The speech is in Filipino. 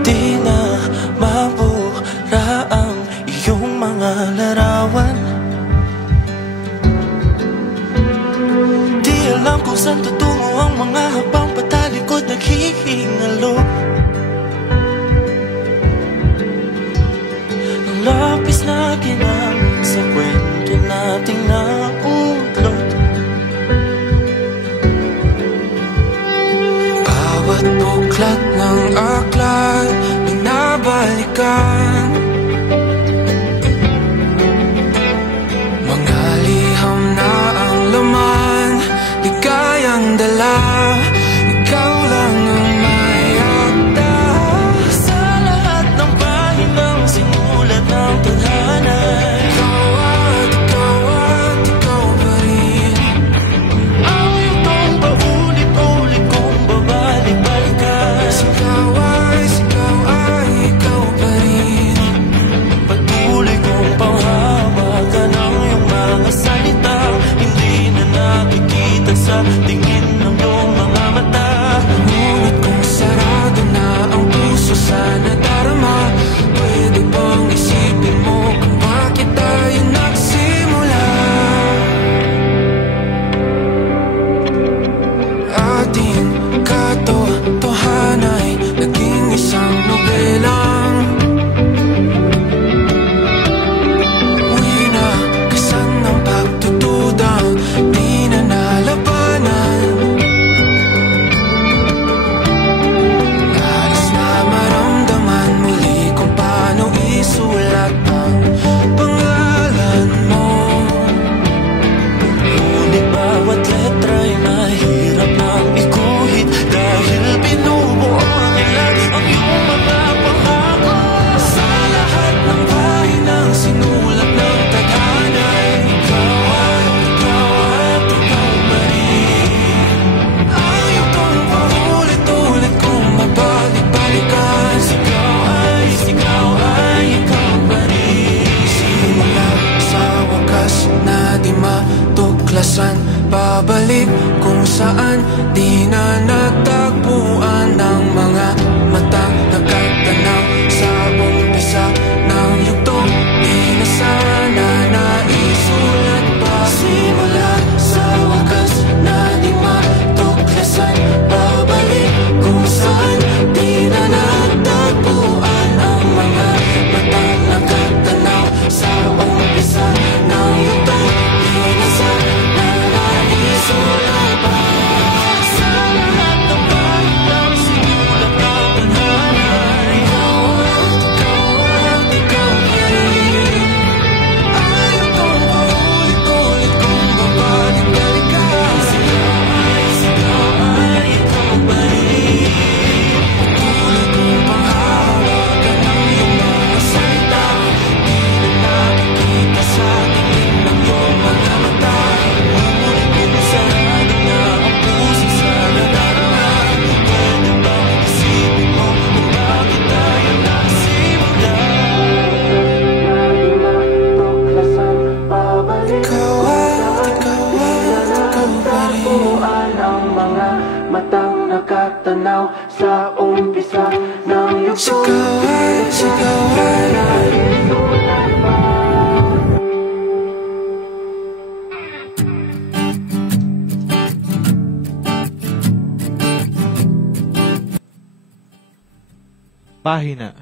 Di na mabura ang iyong mga larawan. Di alam kung saan tutungo ang mga habang patalikod naghihingalo. Ang lapis na ginamit sa kwento nating nautlot. Bawat buklat ng aklat binabalikan, mga liham na ang laman, ligayang dala. Ikaw lang ang may akda sa lahat ng pahinang sinulat ng tadhana. Ikaw at ikaw pa rin ang itong paulit-ulit kong babalik-balikan. Ikaw ay ikaw pa rin. Patuloy kong panghawakan ang iyong mga salita, hindi na nakikita sa tingin ng iyong mga mata. Ngunit kung sarado na ang puso sa nadarama, pwede bang isipin mo kung bakit tayo nagsimula? Ating katotohanan ay naging isang nobelang winagisan ng pagtutudang di na nalabanan. Alis na maramdaman muli kung paano isulat ang pangalan mo. Ngunit bawat letra'y mahirap nang ikuhit, dahil binubuo ang ilan ang iyong mga pangako. Sa lahat ng pahinang sinulat ng tadhana, ikaw at ikaw pa rin ang itong paulit-ulit kong mabalik-balikan. Ikaw ay ikaw pa rin. Simula sa wakas na di matuklasan, babalik kung saan di na natagpuan ng mga matang nakatanaw sa umpisa ng yugtong di na sana naisulat pa. Simula sa wakas na di matuklasan, babalik kung saan di na natagpuan ang mga matang nakatanaw sa umpisa ng yugtong di na sana naisulat pa. Sa lahat ng pahinang sinulat ng tadhana, ikaw at ikaw pa rin ang itong paulit-ulit kong babalik-balikan. Ikaw ay ikaw pa rin. Patuloy kong panghawakan ang iyong mga salita, di na nakikita sa tingin ng iyong mga mata. Ngunit kung sarado na ang puso sa nadarama, pwede bang isipin mo kung bakit tayo nagsimula? Ikaw at ikaw pa rin ang mga matang nakatanaw sa umpisa ng yugtong. Sigaw ay Pahina